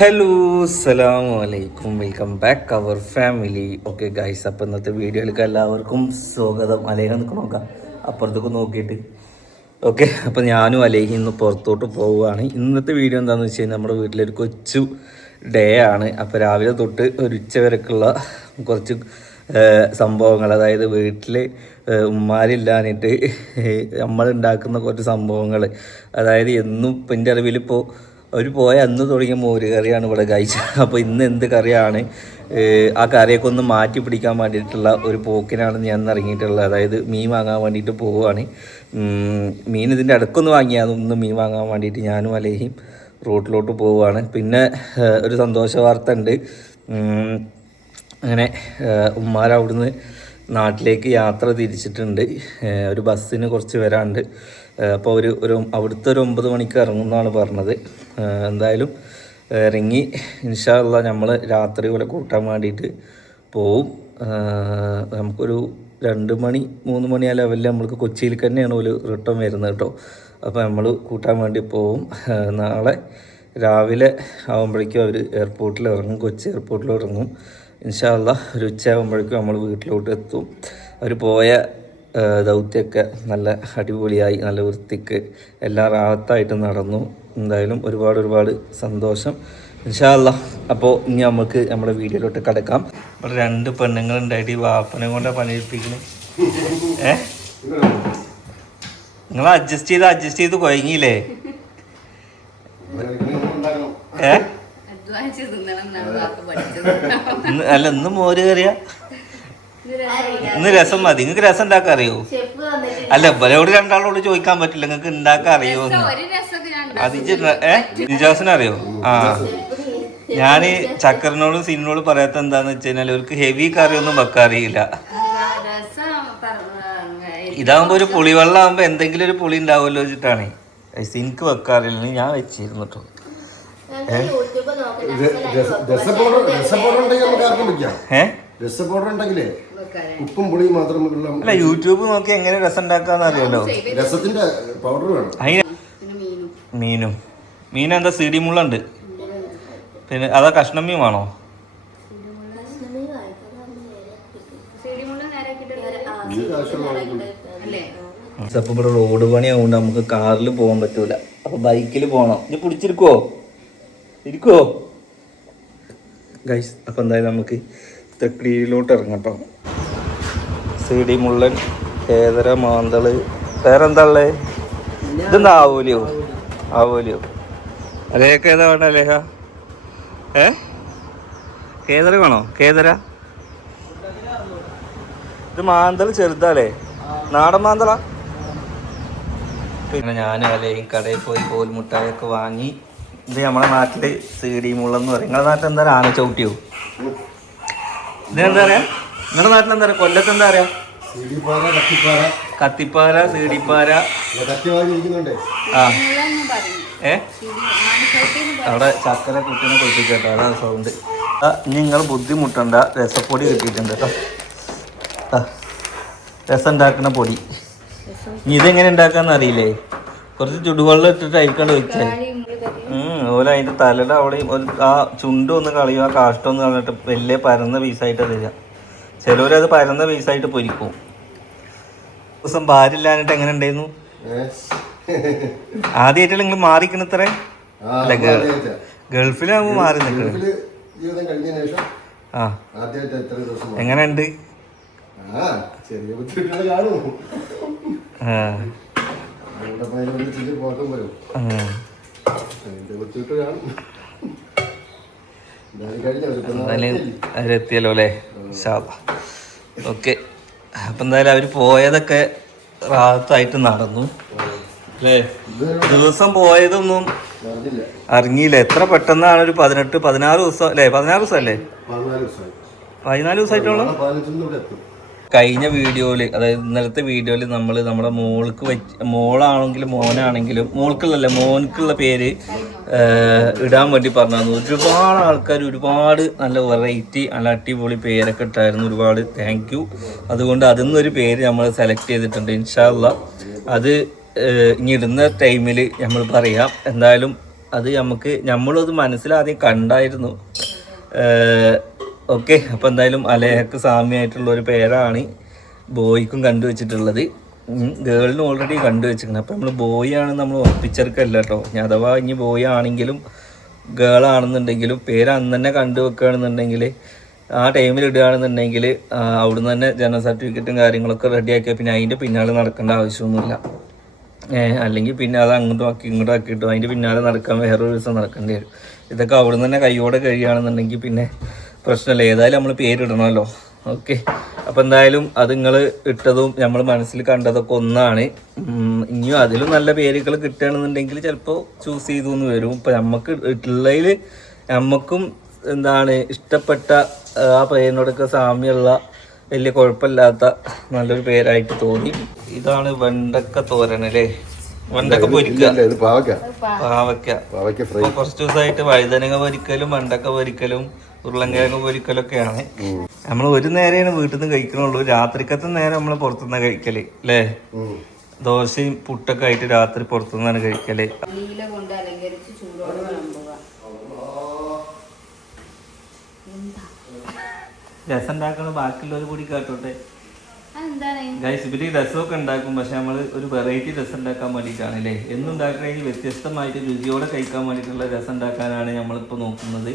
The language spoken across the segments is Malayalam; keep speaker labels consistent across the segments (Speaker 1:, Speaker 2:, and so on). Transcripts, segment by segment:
Speaker 1: ഹലോ അലൈക്കും welcome back our family okay guys അപ്പോൾ ഇന്നത്തെ വീഡിയോയിലേക്ക് എല്ലാവർക്കും സ്വാഗതം. അലേഹ നിൽക്ക് നോക്കാം. അപ്പുറത്തേക്ക് നോക്കിയിട്ട്. ഓക്കെ അപ്പോൾ ഞാനും അലേഹി ഇന്ന് പുറത്തോട്ട് പോവുകയാണ്. ഇന്നത്തെ വീഡിയോ എന്താണെന്ന് വെച്ച് കഴിഞ്ഞാൽ നമ്മുടെ വീട്ടിലൊരു കൊച്ചു ഡേ ആണ്. അപ്പോൾ രാവിലെ തൊട്ട് ഒരു ഉച്ച വരെക്കുള്ള കുറച്ച് സംഭവങ്ങൾ. അതായത് വീട്ടിൽ ഉമ്മാരില്ലാഞ്ഞിട്ട് നമ്മൾ ഉണ്ടാക്കുന്ന കുറച്ച് സംഭവങ്ങൾ. അതായത് എന്നും ഇപ്പം എന്റെ അറിവിലിപ്പോൾ അവർ പോയ അന്ന് തുടങ്ങിയ മോര് കറിയാണ് ഇവിടെ കഴിച്ചത് അപ്പോൾ ഇന്ന് എന്ത് കറിയാണ്? ആ കറിയൊക്കെ ഒന്ന് മാറ്റി പിടിക്കാൻ വേണ്ടിയിട്ടുള്ള ഒരു പോക്കിനാണ് ഞാൻ ഇറങ്ങിയിട്ടുള്ളത്. അതായത് മീൻ വാങ്ങാൻ വേണ്ടിയിട്ട് പോവുകയാണ്. മീൻ ഇതിന്റെ അടുക്കൊന്ന് വാങ്ങിയാൽ ഒന്ന് മീൻ വാങ്ങാൻ വേണ്ടിയിട്ട് ഞാനും അലേഹിയും റോട്ടിലോട്ട് പോവുകയാണ്. പിന്നെ ഒരു സന്തോഷ വാർത്ത ഉണ്ട്. അങ്ങനെ ഉമ്മാരവിടുന്ന് നാട്ടിലേക്ക് യാത്ര തിരിച്ചിട്ടുണ്ട്. ഒരു ബസ്സിന് കുറച്ച് വരാണ്ട് അപ്പോൾ ഒരു ഒരു അവിടുത്തെ ഒരു ഒമ്പത് മണിക്ക് ഇറങ്ങുമെന്നാണ് പറഞ്ഞത്. എന്തായാലും ഇറങ്ങി. ഇൻഷാല്ല നമ്മൾ രാത്രി പോലെ കൂട്ടാൻ വേണ്ടിയിട്ട് പോവും. നമുക്കൊരു രണ്ട് മണി മൂന്ന് മണി ആ ലെവലിൽ നമ്മൾക്ക് കൊച്ചിയിൽ തന്നെയാണ് ഒരു റിട്ടേൺ വരുന്നത് കേട്ടോ അപ്പോൾ നമ്മൾ കൂട്ടാൻ വേണ്ടി പോവും. നാളെ രാവിലെ ആകുമ്പോഴേക്കും അവർ എയർപോർട്ടിൽ ഇറങ്ങും. കൊച്ചി എയർപോർട്ടിൽ ഇറങ്ങും. ഇൻഷാല്ല ഒരു ഉച്ചയാകുമ്പോഴേക്കും നമ്മൾ വീട്ടിലോട്ട് എത്തും. അവർ പോയ ദൗത്യമൊക്കെ നല്ല അടിപൊളിയായി നല്ല വൃത്തിക്ക് എല്ലാ റാഹത്തായിട്ട് നടന്നു. എന്തായാലും ഒരുപാട് ഒരുപാട് സന്തോഷം. ഇൻഷാല്ല അപ്പോൾ ഇനി നമുക്ക് നമ്മുടെ വീഡിയോയിലോട്ട് കിടക്കാം. ഇവിടെ രണ്ട് പെണ്ണുങ്ങളുണ്ടായിട്ട് ഈ വാപ്പനെ കൊണ്ടാണ് പണിയെടുപ്പിക്കുന്നത് ഏ? നിങ്ങൾ അഡ്ജസ്റ്റ് ചെയ്ത് അഡ്ജസ്റ്റ് ചെയ്ത് കുഴങ്ങിയില്ലേ ഏ? അല്ല ഇന്ന് മോര് കറിയാ? ഇന്ന് രസം മതി നിങ്ങൾക്ക് രസം ഉണ്ടാക്കാൻ അറിയോ അല്ല ഇവരോട് രണ്ടാളോട് ചോദിക്കാൻ പറ്റില്ല നിങ്ങൾക്ക് ഉണ്ടാക്കാൻ അറിയോ എന്ന്
Speaker 2: ഒരു രസമൊക്കെ ഞാൻ
Speaker 1: അത് ഇജ്ജ് ഇണ്ട- ഏ നിജാസിന് അറിയോ ആ ഞാൻ ചക്കറിനോടും സിനിനോടും പറയാത്ത എന്താന്ന് വെച്ച് കഴിഞ്ഞാൽ അവർക്ക് ഹെവി കറിയൊന്നും വെക്കാൻ അറിയില്ല ഇതാകുമ്പോ ഒരു പുളിവെള്ളം ആകുമ്പോ എന്തെങ്കിലും ഒരു പുളി ഉണ്ടാവുമല്ലോ വെച്ചിട്ടാണ് സിനിക്ക് വെക്കാറില്ല ഞാൻ വെച്ചിരുന്നു കേട്ടോ
Speaker 3: രസപൗഡർ ഉപ്പും പുളിയും മാത്രമുള്ള
Speaker 1: അല്ല യൂട്യൂബ് നോക്കി എങ്ങനെ രസം ഉണ്ടാക്കാന്ന് അറിയാലോ?
Speaker 3: രസത്തിന്റെ പൗഡർ വേണം.
Speaker 2: പിന്നെ മീനും.
Speaker 1: മീനും. മീൻ എന്താ സീഡി മുള്ളുണ്ട്. പിന്നെ അതാ കഷ്ണം മീൻ വേണോ? അപ്പൊ ഇവിടെ റോഡ് പണിയാവുകൊണ്ട് നമുക്ക് കാറിൽ പോകാൻ പറ്റൂല. അപ്പൊ ബൈക്കിൽ പോകണം ഇത് പിടിച്ചിരിക്കോ ഇരിക്കോ ഗൈസ് അപ്പൊ എന്തായാലും നമുക്ക് തെക്കിയിലോട്ട് ഇറങ്ങട്ടോ സി ഡി മുള്ളൻ ഏതര മാന്തൾ. വേറെന്താ ഉള്ളേ ഇതെന്താ ആവൂലിയോ? ആവൂലിയോ? അലേഖ ഏതാ വേണ്ട അലേഖ ഏ? കേതര വേണോ? കേതര? ഇത് മാന്തൾ ചെറുതാലേ നാടൻ മാന്തള? പിന്നെ ഞാൻ അല്ലെങ്കിൽ കടയിൽ പോയി കോൽമുട്ടായൊക്കെ വാങ്ങി. ഇത് നമ്മുടെ നാട്ടിൽ സീഡി മുള്ളെന്ന് പറയും. നിങ്ങളുടെ നാട്ടിൽ എന്താ ആന ചവിട്ടിയോ? ഇതെന്താ പറയാ? നിങ്ങളുടെ നാട്ടിൽ എന്താ പറയാ? കൊല്ലത്ത് എന്താ പറയാ?
Speaker 3: സീഡിപ്പാറ കത്തിപ്പാറ.
Speaker 1: ആ. ഏ? അവിടെ ചക്കര കുട്ടിനെ കുളിപ്പിക്കട്ടോ. അതാണ് സൗണ്ട്. നിങ്ങൾ ബുദ്ധിമുട്ടണ്ട. രസപ്പൊടി കിട്ടിയിട്ടുണ്ട് കേട്ടോ രസം ഉണ്ടാക്കുന്ന പൊടി. ഇനി ഇതെങ്ങനെ ഉണ്ടാക്കാന്ന് അറിയില്ലേ? കുറച്ച് ചുടുവെള്ളം ഇട്ടിട്ട് അയക്കാണ്ട് വെച്ചേ. ഓല അതിന്റെ തലയുടെ അവിടെയും ഒരു- ആ ചുണ്ടൊന്ന് കളയും ആ കാഷ്ടം ഒന്ന് കളഞ്ഞിട്ട് വലിയ പരന്ന പീസായിട്ട് തരിക. ചിലവരത് പരന്ന പീസായിട്ട് പൊരിക്കും. ദിവസം ഭാര്യയില്ലാഞ്ഞിട്ട് എങ്ങനെ ഉണ്ടായിരുന്നു ആദ്യമായിട്ടല്ല നിങ്ങൾ മാറിക്കണത്രേ അല്ല, ഗൾ-
Speaker 3: ആദ്യമായിട്ടാ.
Speaker 1: ഗൾഫിലാകുമ്പോൾ മാറി നിൽക്കണേ ആ.
Speaker 3: ബുദ്ധിമുട്ടുകൾ കാണും. എങ്ങനെയുണ്ട്?
Speaker 1: ആ
Speaker 3: എന്തായാലും
Speaker 1: അവരെത്തിയല്ലോ അല്ലേ? ഓക്കെ. അപ്പം എന്തായാലും അവർ പോയതൊക്കെ റാത്തായിട്ട് നടന്നു. അല്ലേ? ദിവസം പോയതൊന്നും അറിഞ്ഞില്ല. എത്ര പെട്ടെന്നാണ് ഒരു പതിനെട്ട് പതിനാറ് ദിവസം അല്ലേ? പതിനാറ് ദിവസം അല്ലേ
Speaker 3: പതിനാല് ദിവസമായി
Speaker 1: കഴിഞ്ഞ വീഡിയോയിൽ അതായത് ഇന്നലത്തെ വീഡിയോയിൽ നമ്മൾ നമ്മുടെ മോൾക്ക് വെച്ച് മോളാണെങ്കിലും മോനാണെങ്കിലും മോൾക്കുള്ളല്ല മോൻക്കുള്ള പേര് ഇടാൻ വേണ്ടി പറഞ്ഞു ഒരുപാട് ആൾക്കാർ ഒരുപാട് നല്ല വെറൈറ്റി നല്ല അടിപൊളി പേരൊക്കെ ഇട്ടായിരുന്നു ഒരുപാട്. താങ്ക് യു അതുകൊണ്ട് അതിൽ നിന്നൊരു പേര് നമ്മൾ സെലക്ട് ചെയ്തിട്ടുണ്ട് ഇൻഷാല്ല അത് ഇനി ഇടുന്ന ടൈമിൽ നമ്മൾ പറയാം. എന്തായാലും അത് നമുക്ക് നമ്മളത് മനസ്സിലാദ്യം കണ്ടായിരുന്നു. ഓക്കെ അപ്പോൾ എന്തായാലും അലേഹക്ക് സാമ്യമായിട്ടുള്ള ഒരു പേരാണ് ബോയ്ക്കും കണ്ടുവച്ചിട്ടുള്ളത്. ഗേളിനും ഓൾറെഡി കണ്ടുവച്ചിട്ടുണ്ട് അപ്പോൾ നമ്മൾ ബോയ് ആണ് നമ്മൾ ഉറപ്പിച്ചെടുക്കല്ല കേട്ടോ ഞാൻ അഥവാ ഇനി ബോയ് ആണെങ്കിലും ഗേൾ ആണെന്നുണ്ടെങ്കിലും പേര് അന്ന് തന്നെ കണ്ടുവെക്കുകയാണെന്നുണ്ടെങ്കിൽ ആ ടൈമിൽ ഇടുകയാണെന്നുണ്ടെങ്കിൽ അവിടുന്ന് തന്നെ ജനന സർട്ടിഫിക്കറ്റും കാര്യങ്ങളൊക്കെ റെഡിയാക്കിയാൽ പിന്നെ അതിന്റെ പിന്നാലെ നടക്കേണ്ട ആവശ്യമൊന്നുമില്ല. അല്ലെങ്കിൽ പിന്നെ അത് അങ്ങോട്ടും ആക്കി ഇങ്ങോട്ടും ആക്കിയിട്ടും അതിന്റെ പിന്നാലെ നടക്കാൻ വേറൊരു ദിവസം നടക്കേണ്ടി വരും. ഇതൊക്കെ അവിടുന്ന് തന്നെ കൈയോടെ കഴിയുകയാണെന്നുണ്ടെങ്കിൽ പിന്നെ പ്രശ്നമില്ല. ഏതായാലും നമ്മൾ പേരിടണമല്ലോ. ഓക്കെ. അപ്പം എന്തായാലും അത് നിങ്ങൾ ഇട്ടതും നമ്മൾ മനസ്സിൽ കണ്ടതൊക്കെ ഒന്നാണ്. ഇനിയും അതിലും നല്ല പേരുകൾ കിട്ടുകയാണെന്നുണ്ടെങ്കിൽ ചിലപ്പോൾ ചൂസ് ചെയ്തു എന്ന് വരും. ഇപ്പം നമുക്ക് ഉള്ളതിൽ നമുക്കും എന്താണ് ഇഷ്ടപ്പെട്ട ആ, പേരിനോടൊക്കെ സാമ്യമുള്ള വലിയ കുഴപ്പമില്ലാത്ത നല്ലൊരു പേരായിട്ട് തോന്നി. ഇതാണ് വെണ്ടക്ക തോരൻ അല്ലേ? വെണ്ടക്ക പൊരിക്കുക
Speaker 3: പാവക്ക ഫ്രൈ.
Speaker 1: കുറച്ച് ദിവസമായിട്ട് വഴുതനങ്ങ പൊരിക്കലും വെണ്ടക്ക പൊരിക്കലും ഉരുളൻകിഴങ്ങ് പൊരിക്കലൊക്കെയാണ്. നമ്മൾ ഒരു നേരെയാണ് വീട്ടിൽ നിന്ന് കഴിക്കണുള്ളൂ. രാത്രിക്കത്തെ നേരം നമ്മൾ പുറത്തുനിന്ന് കഴിക്കൽ അല്ലേ ദോശയും പുട്ടൊക്കെ ആയിട്ട് രാത്രി പുറത്തുനിന്നാണ് കഴിക്കൽ.
Speaker 2: നീല കൊണ്ട് അലങ്കരിച്ച് ചൂടോടെ വിളമ്പുക.
Speaker 1: രസം ഉണ്ടാക്കണ ബാക്കിയുള്ളവർ കൂടി കാട്ടോട്ടെ. ഗൈസ് ഇവർ രസമൊക്കെ ഉണ്ടാക്കും പക്ഷെ നമ്മൾ ഒരു വെറൈറ്റി രസം ഉണ്ടാക്കാൻ വേണ്ടിയിട്ടാണ് അല്ലേ എന്നുണ്ടാക്കണമെങ്കിൽ വ്യത്യസ്തമായിട്ട് രുചിയോടെ കഴിക്കാൻ വേണ്ടിയിട്ടുള്ള രസം ഉണ്ടാക്കാനാണ് നമ്മളിപ്പോൾ നോക്കുന്നത്.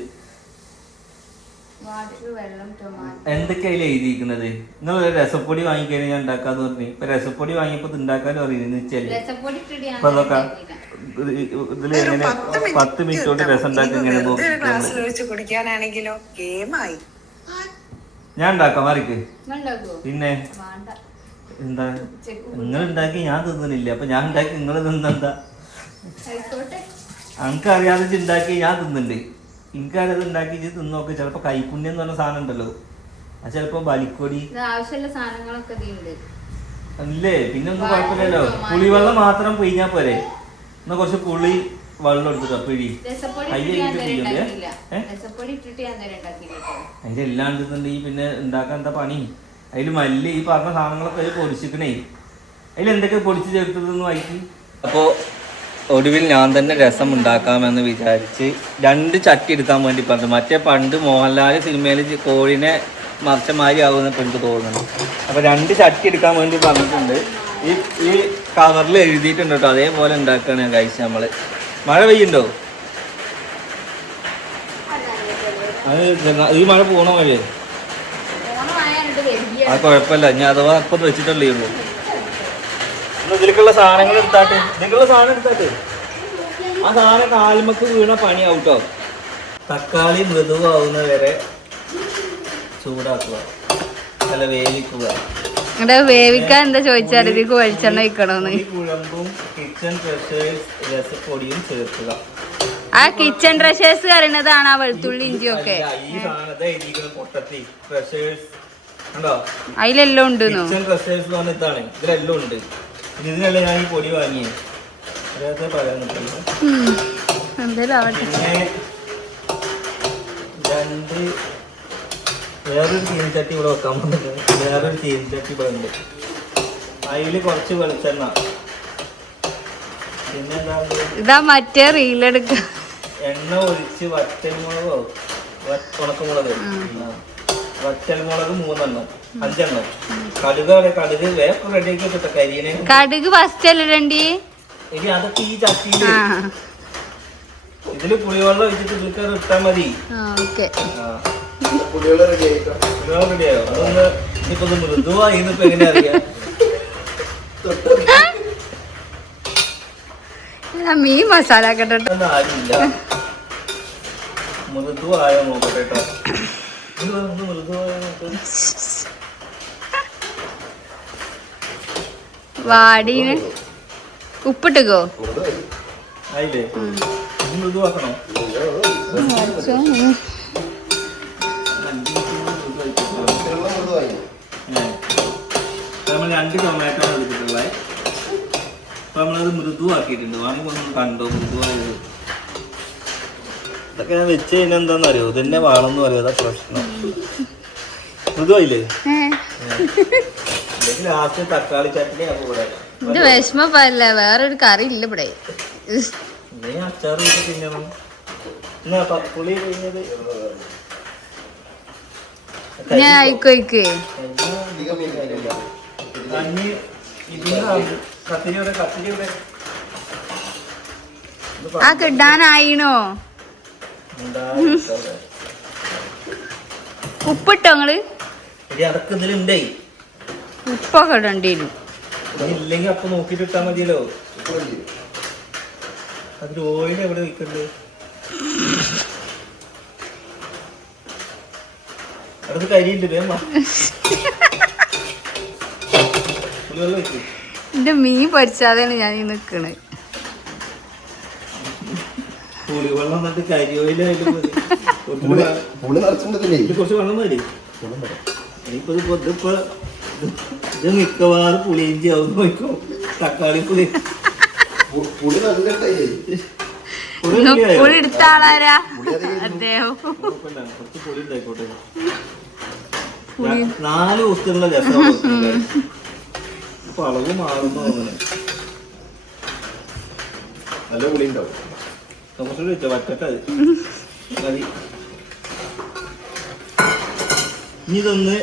Speaker 1: എന്തൊക്കെയാ അതിൽ എഴുതിയിരിക്കുന്നത്? നിങ്ങൾ ഒരു രസപ്പൊടി വാങ്ങിക്കഴിഞ്ഞാൽ ഞാൻ ഉണ്ടാക്കാന്ന് പറഞ്ഞു. ഇപ്പൊ രസപ്പൊടി വാങ്ങിയപ്പോ ഉണ്ടാക്കാനും അറിയുന്നു
Speaker 2: വെച്ചാൽ
Speaker 1: അപ്പൊ അതൊക്കെ. ഇതിൽ എങ്ങനെ പത്ത് മിനിറ്റ് കൊണ്ട് രസം ഉണ്ടാക്കി ഇങ്ങനെ നോക്കി ഞാൻ ഉണ്ടാക്കാം മാറിക്ക്. പിന്നെ? എന്താ? നിങ്ങൾ ഉണ്ടാക്കി ഞാൻ തിന്നുന്നില്ല. അപ്പൊ ഞാൻ ഉണ്ടാക്കി നിങ്ങൾ തിന്നെന്താ?
Speaker 2: ആയിക്കോട്ടെ.
Speaker 1: എനിക്ക് അറിയാതെ ഇജ്ജ് ഉണ്ടാക്കി ഞാൻ തിന്നുന്നുണ്ട്. എനിക്കറിയാതെ ഉണ്ടാക്കി ഇജ്ജ് തിന്നോക്ക്. ചിലപ്പോ കൈപ്പുണ്യം എന്ന് പറഞ്ഞ സാധനം ഉണ്ടല്ലോ. അത് ചിലപ്പോ ബലിക്കൊടി
Speaker 2: ഇത് ആവശ്യമുള്ള സാധനങ്ങളൊക്കെ ഇതിണ്ട്
Speaker 1: അല്ലേ പിന്നെ ഒന്നും കുഴപ്പമില്ലല്ലോ. പുളിവെള്ളം മാത്രം പിഴിഞ്ഞാ പോരെ. എന്നാ കുറച്ച് പുളി വെള്ളം എടുത്തിട്ടോ പിഴി എല്ലാം ഉണ്ടെന്നുണ്ടെങ്കിൽ പിന്നെ ഉണ്ടാക്കാൻ എന്താ പണി? അതിൽ മല്ലി ഈ പറഞ്ഞ സാധനങ്ങളൊക്കെ അതിൽ പൊടിച്ചിക്കണേ. അതിൽ എന്തൊക്കെ പൊടിച്ച് ചേർത്തതെന്ന് വായിക്കും. അപ്പോൾ ഒടുവിൽ ഞാൻ തന്നെ രസം ഉണ്ടാക്കാമെന്ന് വിചാരിച്ച് രണ്ട് ചട്ടി എടുക്കാൻ വേണ്ടി പറഞ്ഞു. മറ്റേ പണ്ട് മോഹൻലാൽ സിനിമയിൽ കോഴിനെ മറച്ചമാരി ആവുമെന്ന് എനിക്ക് തോന്നുന്നു. അപ്പോൾ രണ്ട് ചട്ടി എടുക്കാൻ വേണ്ടി പറഞ്ഞിട്ടുണ്ട്. ഈ ഈ കവറിൽ എഴുതിയിട്ടുണ്ട് കേട്ടോ. അതേപോലെ ഉണ്ടാക്കുകയാണ് കഴിച്ച് നമ്മൾ മഴ പെയ്യുണ്ടോ അത് ഈ മഴ പോണ മഴയേ ആ കുഴപ്പമില്ല. ഞാൻ അഥവാ അപ്പം വെച്ചിട്ടല്ലേ ഉള്ളൂ. ഇതിലേക്കുള്ള സാധനങ്ങൾ എടുത്താട്ടെ? ഇതിലേക്കുള്ള സാധനം എടുത്താട്ടെ? ആ സാധനം കാൽമക്ക് വീണ പണിയാവും കേട്ടോ തക്കാളി മൃദുവാകുന്ന വരെ ചൂടാക്കുക. അല്ല വേവിക്കുക.
Speaker 2: ഇവിടെ വേവിക്കാൻ എന്താ ചോദിച്ചാൽ ഇതിക്ക് വെളിച്ചെണ്ണ ഒഴിക്കണോന്ന്.
Speaker 1: ഈ കുഴമ്പും കിച്ചൺ രസപ്പൊടിയും ചേർക്കുക.
Speaker 2: ആ കിച്ചൺ ഡ്രഷേഴ്സ് പറയുന്നതാണ് ആ വെളുത്തുള്ളി
Speaker 1: ഒക്കെ ഈ സാധനത്തെ എഴുതിയിരിക്കുന്ന പൊട്ടത്തി. കണ്ടോ?
Speaker 2: അതിലെല്ലാം ഉണ്ട്
Speaker 1: കിച്ചൺ ഇതാണ്. ഇതിലെല്ലാം ഉണ്ട്. ഇതിനല്ല ഞാൻ ഈ പൊടി വാങ്ങിയത് അതിനകത്ത് പറയാൻ പറ്റില്ല
Speaker 2: എന്തായാലും ആവട്ടെ.
Speaker 1: പിന്നെ രണ്ട് വേറൊരു ചീനച്ചട്ടി ഇവിടെ വെക്കാൻ പോകുന്നുണ്ട് വേറൊരു ചീനച്ചട്ടി ഇവിടെ ഉണ്ട് അതിൽ കുറച്ച് വെളിച്ചെണ്ണ. പിന്നെ എന്താ
Speaker 2: ഇതാ മറ്റേ റീലെടുക്ക.
Speaker 1: എണ്ണ ഒഴിച്ച് വറ്റമുളകോ ഉണക്കമുളകോ. വറ്റൽമുളക് മൂന്നെണ്ണം അഞ്ചെണ്ണം. കടുക് അവിടെ കടുക് വേറെ റെഡിയാക്കി വെച്ചിട്ട കരിയനെ?
Speaker 2: കടുക് ഫസ്റ്റ്
Speaker 1: ഇനി അതൊക്കെ ഈ
Speaker 2: ചട്ടിയിൽ.
Speaker 1: ഇതിൽ പുളിവെള്ളം ഒഴിച്ചിട്ട് ഇതിലേക്ക് ഇട്ടാ മതി. പുളിവെള്ളം റെഡിയായോ? അതൊന്ന് ഇപ്പൊ ഇത് മൃദുവായി ഇപ്പൊ എങ്ങനെ അറിയാം?
Speaker 2: മീൻ മസാല കേട്ടോ
Speaker 1: ആരുമില്ല. മൃദുവായോ നോക്കട്ടെ കേട്ടോ
Speaker 2: വാടീന് ഉപ്പിട്ടുകോ
Speaker 1: നമ്മൾ രണ്ട് ടൊമാറ്റോ എടുത്തിട്ടുള്ളത് അപ്പൊ നമ്മളത് മൃദുവാക്കിയിട്ടുണ്ട്. വാങ്ങി കണ്ടോ? മൃദുവായത്. ഇതൊക്കെ ഞാൻ വെച്ച് കഴിഞ്ഞാൽ എന്താണെന്ന് അറിയോ ഇതന്നെ വേണമെന്ന് പറയും. അതാ പ്രശ്നം. മൃദുവായില്ലേ? ലാസ്റ്റ് തക്കാളി ചട്നി അപ്പൊ ഇവിടെ
Speaker 2: ഇത് വിഷമപ്പല്ല? വേറൊരു കറി ഇല്ല ഇവിടെ.
Speaker 1: അച്ചാർ വെച്ച് തിന്നണം. എന്നാ പ- പുളി കഴിഞ്ഞത്?
Speaker 2: ഞാൻ ആയിക്കോയ്ക്ക്
Speaker 1: കഞ്ഞി ഇതിന്
Speaker 2: ആ കിട്ടാനായിണോ? ഉപ്പിട്ടോ
Speaker 1: നിങ്ങൾ?
Speaker 2: ഉപ്പൊക്കെ ഇടേണ്ടി വരും.
Speaker 1: ഇല്ലെങ്കിൽ അപ്പൊ നോക്കിട്ട് ഇട്ടാ മതിയല്ലോ. അതിൽ ഓയിൽ എവിടെ വെക്കണ്ട്? അടുത്ത് വെക്ക്.
Speaker 2: എന്റെ മീൻ പൊരിച്ചാതെയാണ് ഞാൻ ഈ നിക്കണത്
Speaker 1: പുളി വെള്ളം എന്നിട്ട്
Speaker 3: പുളി പുളി നിറച്ചിട്ടുണ്ടല്ലേ
Speaker 1: കുറച്ച് വെള്ളം മതി ഇനിയിപ്പോ ഇതിപ്പോ ഇതിപ്പോ ഇത് മിക്കവാറും പുളിയിഞ്ചി ആവും നോക്കോ തക്കാളി പുളി.
Speaker 3: പുളി
Speaker 1: പുളി
Speaker 2: പുളി എടുത്ത ആളാരാ? അദ്ദേഹം.
Speaker 1: കുഴപ്പമില്ല, കുറച്ച് പുളി ഉണ്ടായിക്കോട്ടെ. ര- നാല് ദിവസത്തിനുള്ള രസം അപ്പൊ അളവ് മാറുന്നു അങ്ങനെ
Speaker 3: നല്ല പുളി ഉണ്ടാവും
Speaker 1: കുറച്ചുകൂടി വെച്ചോ വറ്റട്ടെ അത് മതി ഇനി ഇതൊന്ന്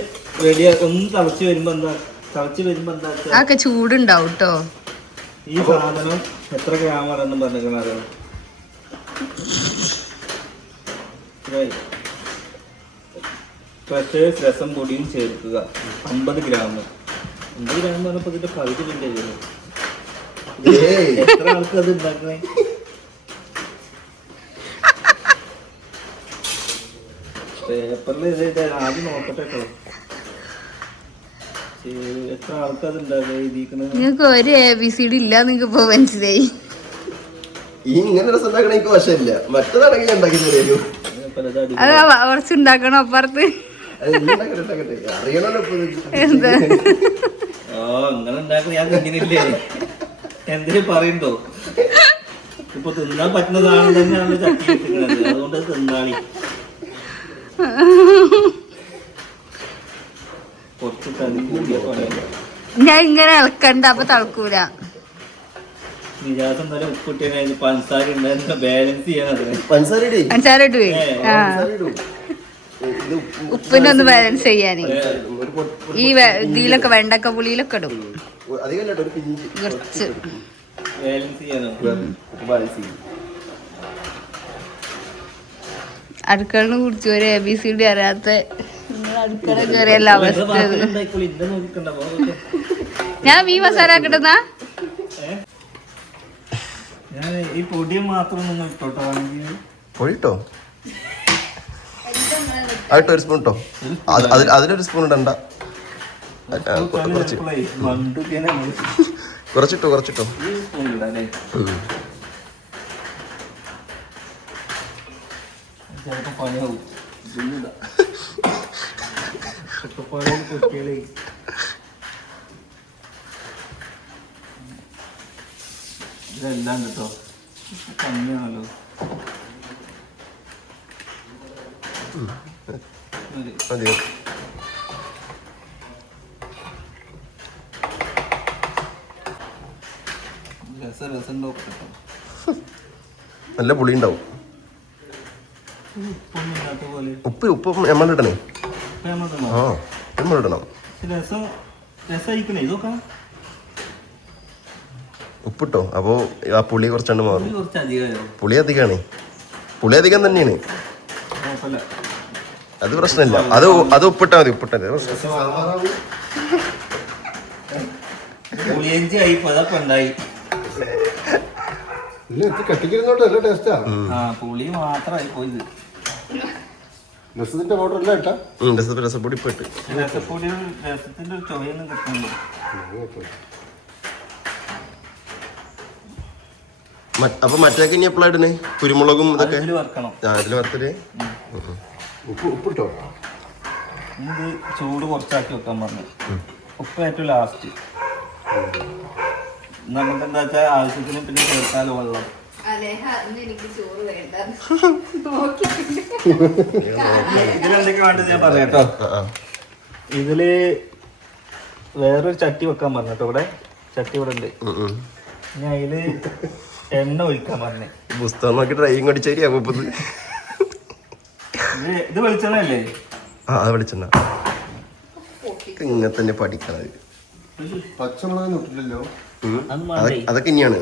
Speaker 1: റെഡിയാ ഒന്ന് തിളച്ച് വരുമ്പോ എന്താ? തിളച്ച് വരുമ്പോ എന്താ
Speaker 2: അതൊക്കെ ചൂടുണ്ടാവും കേട്ടോ
Speaker 1: ഈ സാധനം എത്ര ഗ്രാം ആണെന്ന് പറഞ്ഞിരിക്കണം അറിയാം? ഫ്രഷേഴ്സ് രസം പൊടിയും ചേർക്കുക. അമ്പത് ഗ്രാം അമ്പത് ഗ്രാം എന്ന് പറഞ്ഞപ്പോൾ ഇതിന്റെ പകുതി എത്ര ആൾക്കത് ഉണ്ടാക്കണേ? പേപ്പറിൽ ഇത് ആദ്യം നോക്കട്ടെ കേട്ടോ. എത്ര നിങ്ങൾക്ക്
Speaker 2: നിങ്ങക്ക് ഒരു എ ബി സി ഡി ഇല്ല നിങ്ങൾക്ക് ഇപ്പൊ മനസ്സിലായി.
Speaker 3: ഈ ഇങ്ങനെ രസം ഉണ്ടാക്കണ എനിക്ക് വശമില്ല. മറ്റേതാണെങ്കിൽ ഞാൻ ഉണ്ടാക്കി തരും
Speaker 2: അത് കുറച്ച് ഉണ്ടാക്കണം അപ്പുറത്ത്.
Speaker 3: അറിയണല്ലോ.
Speaker 2: എന്താ?
Speaker 1: അങ്ങനെ ഞാൻ എന്തിനു പറയണ്ടോ? ഇപ്പൊ തിന്നാൻ പറ്റുന്നതാണ് തന്നെയാണ് ചട്ടി അതുകൊണ്ട് അത് തിന്നാളി.
Speaker 2: ഞാൻ ഇങ്ങനെ ഇളക്കണ്ട അപ്പൊ തളക്കൂല.
Speaker 1: പഞ്ചസാര
Speaker 2: ഉപ്പിനൊന്ന് ബാലൻസ് ചെയ്യാന്. ഈ ഇതിലൊക്കെ വെണ്ടക്ക പുളിയിലൊക്കെ ഇടും. കുറച്ച്.
Speaker 1: ബാലൻസ് ചെയ്യാനോ?
Speaker 3: ചെയ്യും.
Speaker 2: അടുക്കളന്ന് കുറിച്ച് ഒരു എ ബി സി ഡി അറിയാത്ത നിങ്ങൾ അടുക്കള കയറിയല്ല അവസ്ഥ. ഞാൻ മീ മസാല കിട്ടുന്ന
Speaker 1: ഞാൻ ഈ പൊടിയും മാത്രം നിങ്ങൾ ഇട്ടോട്ടോ
Speaker 3: ഒരു സ്പൂൺ ഇട്ടോ. അതിൽ അതിലൊരു സ്പൂൺ ഇടണ്ട. കുറച്ച് കുറച്ചിട്ടോ കുറച്ചിട്ടോ.
Speaker 1: ഈ സ്പൂൺ ഇടാല്ലേ
Speaker 3: ഉം.
Speaker 1: ചിലപ്പോ പണിയാവും പണിയാവും കുട്ടികളെ. ഇതെല്ലാം കേട്ടോ കമ്മിയാണല്ലോ. മതി. രസം രസം
Speaker 3: നല്ല പുളി ഉണ്ടാവും ഉപ്പ് ഉപ്പ്
Speaker 1: തിന്നോ?
Speaker 3: ആ
Speaker 1: ഇതൊക്കെ
Speaker 3: ഉപ്പിട്ടോ? അപ്പോൾ ആ പുളി കുറച്ചുണ്ട് മാറും. പുളി അധികമാണ് പുളി അധികം തന്നെയാണ്. അത് പ്രശ്നമില്ല. അത് അത് ഉപ്പിട്ടാ മതി ഉപ്പിട്ടാ മതി. പ്രശ്നം.
Speaker 1: പുളിയഞ്ചി ഉണ്ടായി.
Speaker 4: ഇല്ല ഇത് കട്ടിക്കിരുന്നോട്ട് നല്ല ടേസ്റ്റാ
Speaker 1: ആ. പുളി മാത്രമായി പോയത്.
Speaker 4: രസത്തിന്റെ പൗഡർ അല്ല ഏട്ടാ
Speaker 3: ഉം, രസ രസപ്പൊടി
Speaker 1: രസത്തിന്റെ ഒരു കിട്ടുന്നില്ല
Speaker 3: അപ്പൊ മറ്റേക്ക് ഇനി എപ്പോഴാ ഇടണേ കുരുമുളകും ഇതൊക്കെ? ആ ഇതിൽ
Speaker 4: ഉപ്പ് ഉപ്പിട്ടോ?
Speaker 1: ഇനി ഇത് ചൂട് കുറച്ചാക്കി വെക്കാൻ പറഞ്ഞു. ഉപ്പ് ഏറ്റവും ലാസ്റ്റ് നമുക്ക് എന്താ വെച്ചാൽ ആവശ്യത്തിന് പിന്നെ ചേർത്താലോ വെള്ളം.
Speaker 2: എനിക്ക് ചോറ് വേണ്ട
Speaker 1: ഇതിലെന്തൊക്കെ വേണ്ടത് ഞാൻ പറയാം കേട്ടോ.
Speaker 3: ആ ആ.
Speaker 1: ഇതിൽ വേറൊരു ചട്ടി വെക്കാൻ പറഞ്ഞു കേട്ടോ ഇവിടെ. ചട്ടി ഇവിടെ ഉണ്ട്. ഇനി അതിൽ എണ്ണ ഒഴിക്കാൻ പറഞ്ഞേ.
Speaker 3: പുസ്തകം നോക്കി ഡ്രൈവിംഗ് അടിച്ചേരിയാ മുപ്പത്
Speaker 1: ഇത്. ഇത് വെളിച്ചെണ്ണല്ലേ
Speaker 3: ആ അത് വെളിച്ചെണ്ണ. ഇങ്ങനെ തന്നെ പഠിക്കണത്
Speaker 4: പച്ചമുളക്.
Speaker 1: അത്
Speaker 3: അതൊക്കെ- ഇനിയാണ്.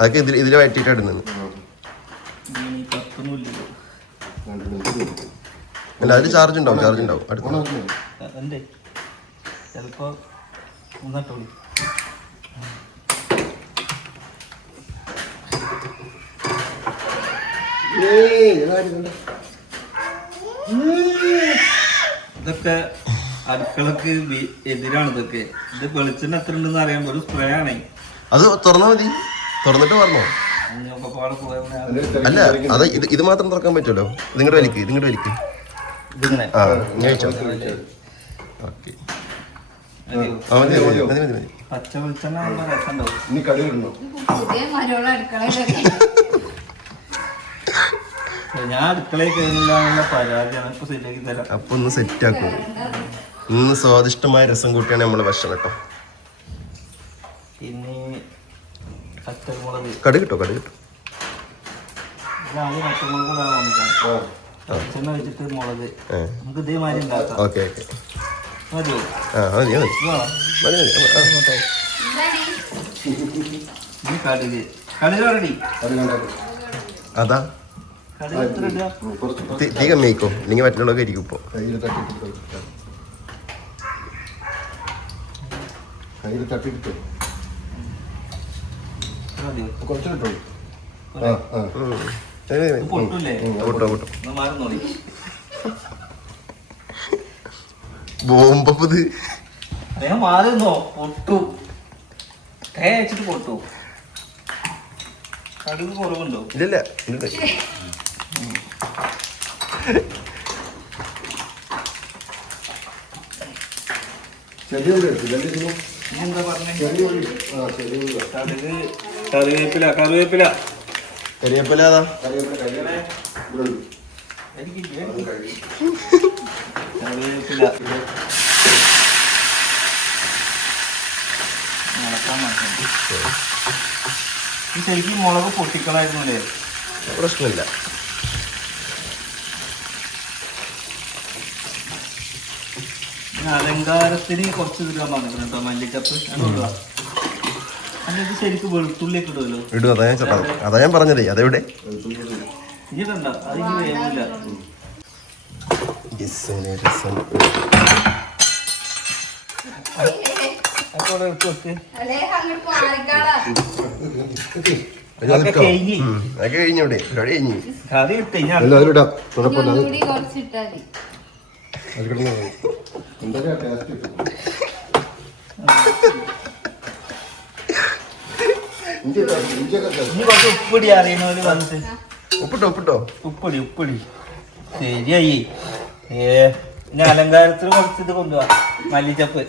Speaker 3: അതൊക്കെ ഇതിൽ ഇതിൽ വയറ്റിട്ട് ഇടുന്നത്. അല്ല അതിൽ ചാർജ് ഉണ്ടാവും ചാർജ് ഉണ്ടാവും. അടുത്ത.
Speaker 1: ചിലപ്പോ ഇതൊക്കെ അടുക്കളക്ക് എതിരാണ് ഇതൊക്കെ. ഇത് വെളിച്ചെണ്ണ എത്ര ഉണ്ടെന്ന് അറിയാൻ ഒരു സ്പ്രേ ആണേ.
Speaker 3: അത് തുറന്നാ മതി. തുറന്നിട്ട് പറഞ്ഞോ അല്ല അത് ഇത് ഇത് മാത്രം തുറക്കാൻ പറ്റുമല്ലോ? നിങ്ങളുടെ വലിക്ക് നിങ്ങളുടെ വലിക്ക്.
Speaker 1: ഇതിങ്ങനെ.
Speaker 3: ആ ഞാൻ വെച്ചോ ഓക്കെ.
Speaker 1: പച്ച വെളിച്ചെണ്ണ
Speaker 4: ഇനി കടി ഇടണോ?
Speaker 1: ഞാൻ അടുക്കളയിൽ എന്നുള്ള പരാതിയാണ് ഇപ്പൊ സെറ്റാക്കി തരാം.
Speaker 3: അപ്പൊ ഒന്ന് സെറ്റ് ആക്കും. ഇന്ന് സ്വാദിഷ്ടമായ രസം കൂട്ടിയാണ് നമ്മൾ ഭക്ഷണം കേട്ടോ.
Speaker 1: പിന്നെ പച്ചമുളക്
Speaker 3: കടു കിട്ടോ കടു കിട്ടോ
Speaker 1: പച്ചമുളക് വെച്ചിട്ട് മുളക്. നമുക്ക് ഇതേമാതിരി ഉണ്ടാക്കാം.
Speaker 3: Okay okay.
Speaker 1: മതിയോ
Speaker 3: ആ മതി മതി.
Speaker 1: ഇത് വേണം.
Speaker 3: മതി മതി ആ, ആ.
Speaker 1: കടുക്. കടുക് റെഡി
Speaker 3: അതാ. തീ- കമ്മിക്കോ കമ്മിയായിക്കോ. അല്ലെങ്കിൽ മറ്റുള്ളവർക്ക് ഇരിക്കും ഇപ്പൊ
Speaker 4: കയ്യിൽ തട്ടിട്ട് കയ്യിൽ തട്ടിട്ട്
Speaker 1: മതിയോ
Speaker 4: കുറച്ച് കിട്ടും ആ ആ
Speaker 3: ഉം. മതി, മതി,
Speaker 1: ഇത്
Speaker 3: മതി.
Speaker 1: പൊട്ടൂല്ലേ?
Speaker 3: തട്ടിട്ട് കൂട്ടോ
Speaker 1: ഒന്ന് മാറുന്നോളി
Speaker 3: ബോംബത്
Speaker 1: അദ്ദേഹം മാറുന്നോ പൊട്ടു. കൈ അയച്ചിട്ട് പൊട്ടു. കടുക് കുറവുണ്ടോ?
Speaker 3: ഇല്ല ഉണ്ട്
Speaker 4: ചെറിയ ഉള്ളി
Speaker 1: എന്താ പറഞ്ഞേ?
Speaker 4: ചെറിയ ഉള്ളി ആ ചെറിയ ഉള്ളി
Speaker 1: കടുക് കറിവേപ്പില കറിവേപ്പില.
Speaker 3: കരിയപ്പല അതാ
Speaker 4: കറിവേപ്പില ഇവിടെ? അത്.
Speaker 1: കറിവേപ്പില. ശരിക്കും മുളക് പൊട്ടിക്കളായിരുന്നു അല്ലേ
Speaker 3: പ്രശ്നമില്ല.
Speaker 1: അലങ്കാരത്തിന് കുറച്ച് ഇടാൻ പറഞ്ഞു കേട്ടോ മല്ലിച്ചപ്പ്. ഇത് ശരിക്കും വെളുത്തുള്ളിയൊക്കെ ഇടുമല്ലോ
Speaker 3: ഇടും അതാ ഞാൻ ചേട്ടാ അതാ ഞാൻ പറഞ്ഞതേ. അതെവിടെ
Speaker 1: ഇനി ഇടണ്ട. അത് ഇനി വേവില്ല.
Speaker 3: രസം രസം
Speaker 1: അപ്പൊ അവിടെ എടുത്ത് വെക്ക്.
Speaker 2: അല്ലേ അങ്ങോട്ട് മാറിക്കാളാ
Speaker 1: അതൊക്കെ കഴിഞ്ഞ്.
Speaker 3: ഉം. അതൊക്കെ കഴിഞ്ഞു ഇവിടെ. പരിപാടി കഴിഞ്ഞു.
Speaker 1: കറി ഇട്ട്
Speaker 4: കുഴപ്പമില്ല അത്
Speaker 1: ഇനി കുറച്ച് ഉപ്പിടി അറിയണവര് വന്നിട്ട്.
Speaker 3: ഉപ്പിട്ടോ ഉപ്പിട്ടോ?
Speaker 1: ഉപ്പടി ഉപ്പടി ശരിയായി. ഏ ഇനി അലങ്കാരത്തിന് കുറച്ച് ഇത് കൊണ്ടുപോവാ മല്ലിച്ചപ്പ്.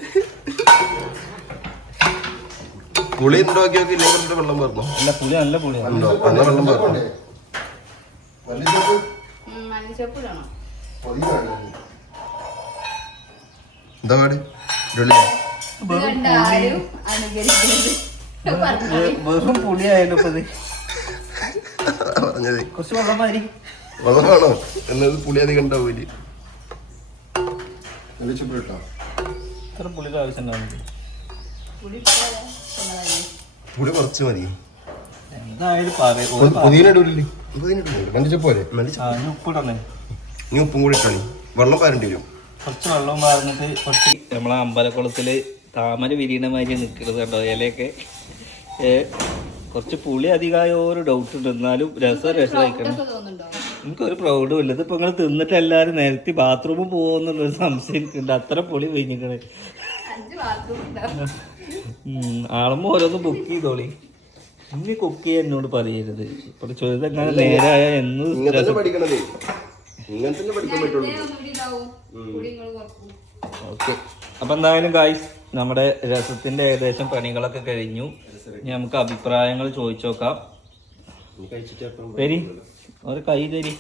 Speaker 3: പുളി ഉണ്ടോ നോക്കി ഇല്ലെങ്കിൽ വെള്ളം പറഞ്ഞു
Speaker 1: നല്ല പുളി നല്ല
Speaker 3: ഉണ്ടോ? എന്നാ വെള്ളം പറഞ്ഞു
Speaker 4: മല്ലിച്ചപ്പ്?
Speaker 2: മല്ലിച്ചപ്പ്
Speaker 4: പൊതിയാണ്
Speaker 3: എന്താ പാട്?
Speaker 1: വെറും പുളിയായാലും
Speaker 3: പറഞ്ഞത്.
Speaker 1: കുറച്ച് വെള്ളം മാതിരി
Speaker 3: എന്നത് പുളി അധികം
Speaker 1: ഇത്ര പുളിയുടെ ആവശ്യം
Speaker 2: പുളി
Speaker 3: കുറച്ച് മതി.
Speaker 4: പുതിയ
Speaker 1: ഇനി?
Speaker 3: ഉപ്പും കൂടി ഇട്ടാണി വെള്ളം പാരേണ്ടി വരും.
Speaker 1: കുറച്ച് വെള്ളവും പാർന്നിട്ട് കുറച്ച് നമ്മളെ അമ്പലക്കുളത്തിൽ താമര വിരീണമായി മാതിരി നിൽക്കുന്നത് കണ്ടോ? ഇലയൊക്കെ. ഏ, കുറച്ച് പുളി അധികമായ ഒരു ഡൗട്ട് ഉണ്ട്. എന്നാലും രസം രസമായിക്കണം. നമുക്കൊരു
Speaker 2: പ്രൗഢവും തോന്നുന്നുണ്ടോ?
Speaker 1: എനിക്കൊരു പ്രൗഡും ഇല്ല. ഇതിപ്പോ നിങ്ങൾ തിന്നിട്ട് എല്ലാവരും നിരത്തി ബാത്റൂമിൽ പോകുമെന്നുള്ളൊരു സംശയം എനിക്കുണ്ട്. അത്ര പുളി
Speaker 2: ഉണ്ടാവും
Speaker 1: ആളുമ്പോ ഓരോന്ന് ബുക്ക് ചെയ്തോളി. ഇനി കുക്ക് ചെയ്യാൻ എന്നോട് പറയരുത്. ഇപ്പോൾ ചോദിച്ചാൽ എങ്ങനെ നേരായ എന്ന്
Speaker 3: ഇങ്ങനെ തന്നെ പഠിക്കാൻ പറ്റുള്ളൂ.
Speaker 1: ഓക്കെ. അപ്പൊ എന്തായാലും ഗായ്സ് നമ്മുടെ രസത്തിന്റെ ഏകദേശം പണികളൊക്കെ കഴിഞ്ഞു. ഇനി നമുക്ക് അഭിപ്രായങ്ങൾ ചോദിച്ചു നോക്കാം തരി ഒരു കൈ തരി.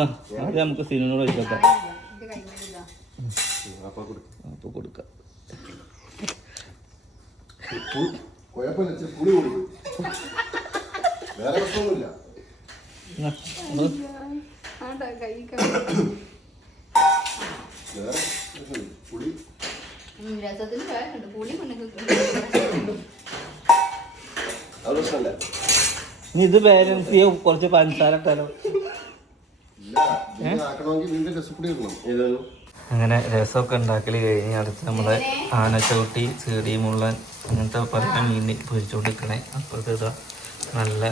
Speaker 1: ആ അത് നമുക്ക് സിനിമയോട് ചോദിച്ചോക്കാം.
Speaker 2: ഇത് കഴിഞ്ഞിട്ടില്ല
Speaker 1: അപ്പൊ കൊടുക്കാം.
Speaker 4: കുഴപ്പമില്ല പുളി കൊടുക്കും. വേറെ പ്രശ്നമൊന്നുമില്ല.
Speaker 2: രസത്തിന് പുളി
Speaker 1: ഇനി ഇത് ബാലൻസ് കുറച്ച് പഞ്ചസാര ഇട്ടാലോ? അങ്ങനെ രസമൊക്കെ ഉണ്ടാക്കൽ കഴിഞ്ഞ് അടുത്ത് നമ്മുടെ ആനച്ചവിട്ടി ചീടി മുള്ളൻ അങ്ങനത്തെ പല മീൻ പൊരിച്ചുകൊണ്ടിരിക്കണേ അപ്പോഴത്തെ നല്ല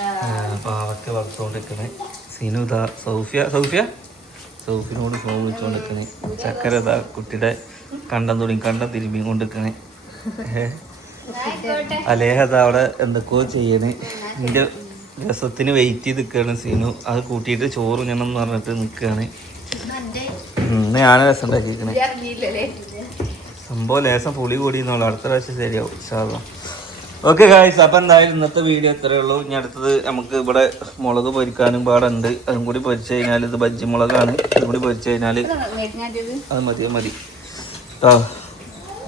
Speaker 1: ആ, പാവയ്ക്ക വറുത്തുകൊണ്ടിരിക്കണേ. സിനു ഇതാ സൗഫിയ സൗഫിയ? സൗഫിനോട് ഫോൺ വിളിച്ചുകൊണ്ടിരിക്കണേ. ചക്കരത കുട്ടിയുടെ കണ്ടം തുടങ്ങി കണ്ടം തിരുമ്പി കൊണ്ടിരിക്കണേ. അലേഹത അവിടെ എന്തൊക്കെയോ ചെയ്യണേ. എന്റെ രസത്തിന് വെയിറ്റ് ചെയ്ത് നിൽക്കുകയാണ് സീനു. അത് കൂട്ടിയിട്ട് ചോറ് ഞണം എന്ന് പറഞ്ഞിട്ട് നിൽക്കുകയാണ് ഇന്ന് ഞാൻ രസം ഉണ്ടാക്കിയിരിക്കണേ. സംഭവം ലേസം പുളി കൂടി എന്നുള്ള. അടുത്ത പ്രാവശ്യം ശരിയാവും ഓക്കെ ഗായ്സ് അപ്പം എന്തായാലും ഇന്നത്തെ വീഡിയോ ഇത്രയേ ഉള്ളൂ. ഇനി അടുത്തത് നമുക്ക് ഇവിടെ മുളക് പൊരിക്കാനും പാടുണ്ട്. അതും കൂടി പൊരിച്ചു കഴിഞ്ഞാൽ ഇത് ബജ്ജി മുളകാണ്. അതും കൂടി പൊരിച്ചു കഴിഞ്ഞാൽ അത് മതി മതി.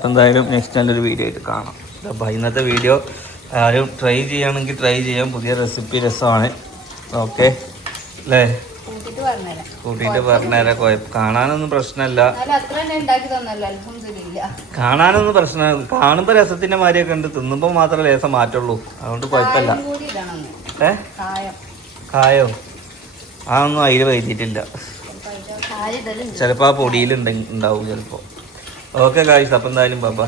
Speaker 1: എന്തായാലും നെക്സ്റ്റ് നല്ലൊരു വീഡിയോ ആയിട്ട് കാണാം. അപ്പം ഇന്നത്തെ വീഡിയോ ആരും ട്രൈ ചെയ്യുകയാണെങ്കിൽ ട്രൈ ചെയ്യാം. പുതിയ റെസിപ്പി രസമാണ്. ഓക്കെ അല്ലേ?
Speaker 2: കൂട്ടിട്ട് പറഞ്ഞുതരാം
Speaker 1: കാണാനൊന്നും പ്രശ്നമല്ല കാണാനൊന്നും പ്രശ്നം കാണുമ്പോ രസത്തിന്റെ മാതിരിയൊക്കെ ഉണ്ട് തിന്നുമ്പോ മാത്രമേ ലേസം മാറ്റുള്ളൂ. അതുകൊണ്ട് കുഴപ്പമില്ല ഏ?
Speaker 2: കായം.
Speaker 1: ഒന്നും അതിൽ വൈകിട്ടില്ല
Speaker 2: ചിലപ്പോ
Speaker 1: ചിലപ്പോൾ ആ പൊടിയിൽ ഉണ്ടാവും ചിലപ്പോൾ ഓക്കെ കായ്സ് അപ്പം എന്തായാലും ബാബാ